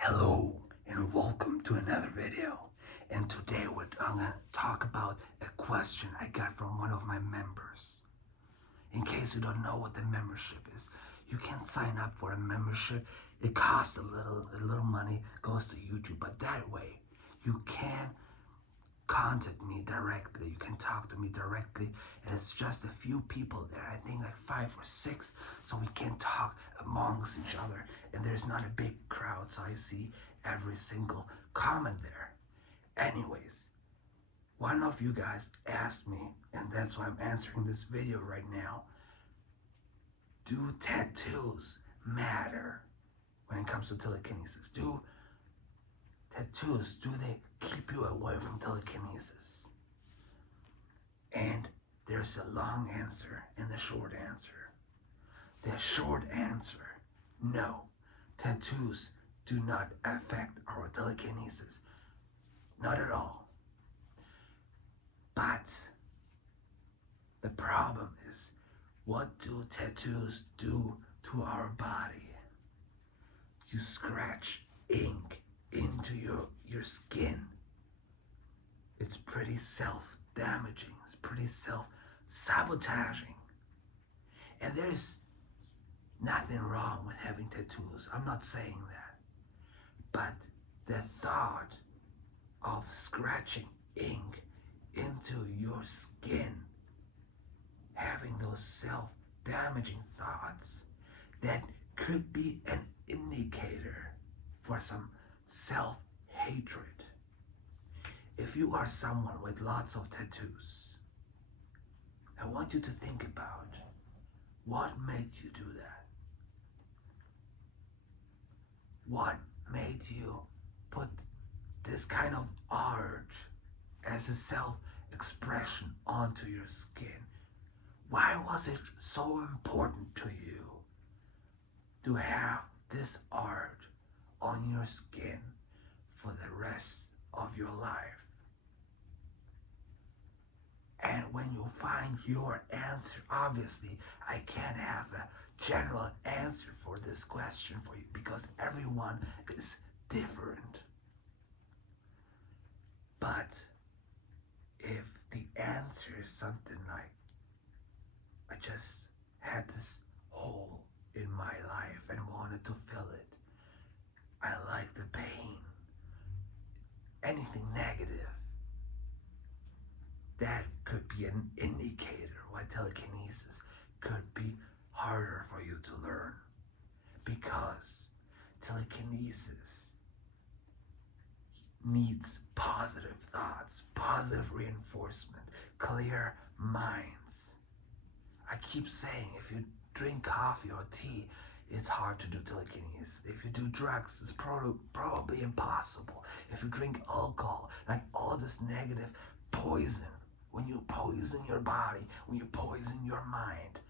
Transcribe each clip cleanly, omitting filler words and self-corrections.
Hello and welcome to another video. And today I'm going to talk about a question I got from one of my members. In case you don't know what the membership is, you can sign up for a membership. It costs a little money, goes to YouTube, but that way you can contact me directly. You can talk to me directly, and it's just a few people there. I think like 5 or 6, so we can talk amongst each other. And there's not a big crowd, so I see every single comment there. Anyways, one of you guys asked me, and that's why I'm answering this video right now. Do tattoos matter when it comes to telekinesis? Do they keep you away from telekinesis? And there's a long answer and a short answer. The short answer, no, tattoos do not affect our telekinesis. Not at all. But the problem is, what do tattoos do to our body? You scratch ink into your skin. It's pretty self-damaging. It's pretty self-sabotaging. And there's nothing wrong with having tattoos. I'm not saying that. But the thought of scratching ink into your skin, having those self-damaging thoughts, that could be an indicator for some self-hatred. If you are someone with lots of tattoos, I want you to think about what made you do that. What made you put this kind of art as a self-expression onto your skin? Why was it so important to you to have this art on your skin for the rest of your life? And when you find your answer, obviously I can't have a general answer for this question for you because everyone is different. But if the answer is something like, I just had this hole in my life and wanted to fill it, I like the pain, anything negative, that could be an indicator why telekinesis could be harder for you to learn. Because telekinesis needs positive thoughts, positive reinforcement, clear minds. I keep saying, if you drink coffee or tea, it's hard to do telekinesis. If you do drugs, it's probably impossible. If you drink alcohol, like all this negative poison, when you poison your body, when you poison your mind,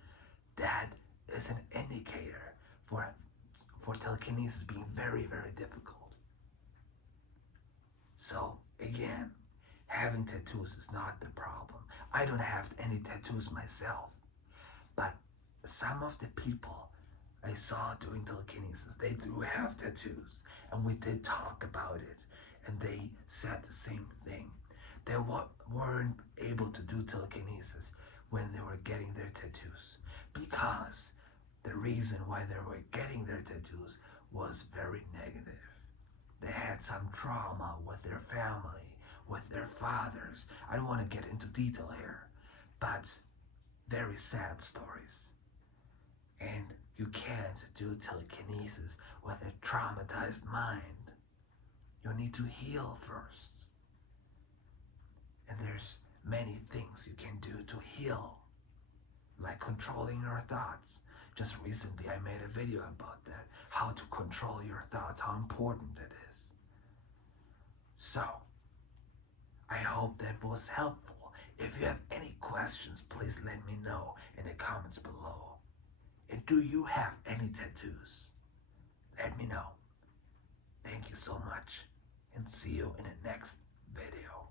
that is an indicator for telekinesis being very, very difficult. So again, having tattoos is not the problem. I don't have any tattoos myself, but some of the people I saw doing telekinesis, they do have tattoos, and we did talk about it, and they said the same thing. They weren't able to do telekinesis when they were getting their tattoos because the reason why they were getting their tattoos was very negative. They had some trauma with their family, with their fathers. I don't want to get into detail here, but very sad stories. And you can't do telekinesis with a traumatized mind. You need to heal first. And there's many things you can do to heal, like controlling your thoughts. Just recently I made a video about that, how to control your thoughts, how important it is. So, I hope that was helpful. If you have any questions, please let me know in the comments below. And do you have any tattoos? Let me know. Thank you so much, and see you in the next video.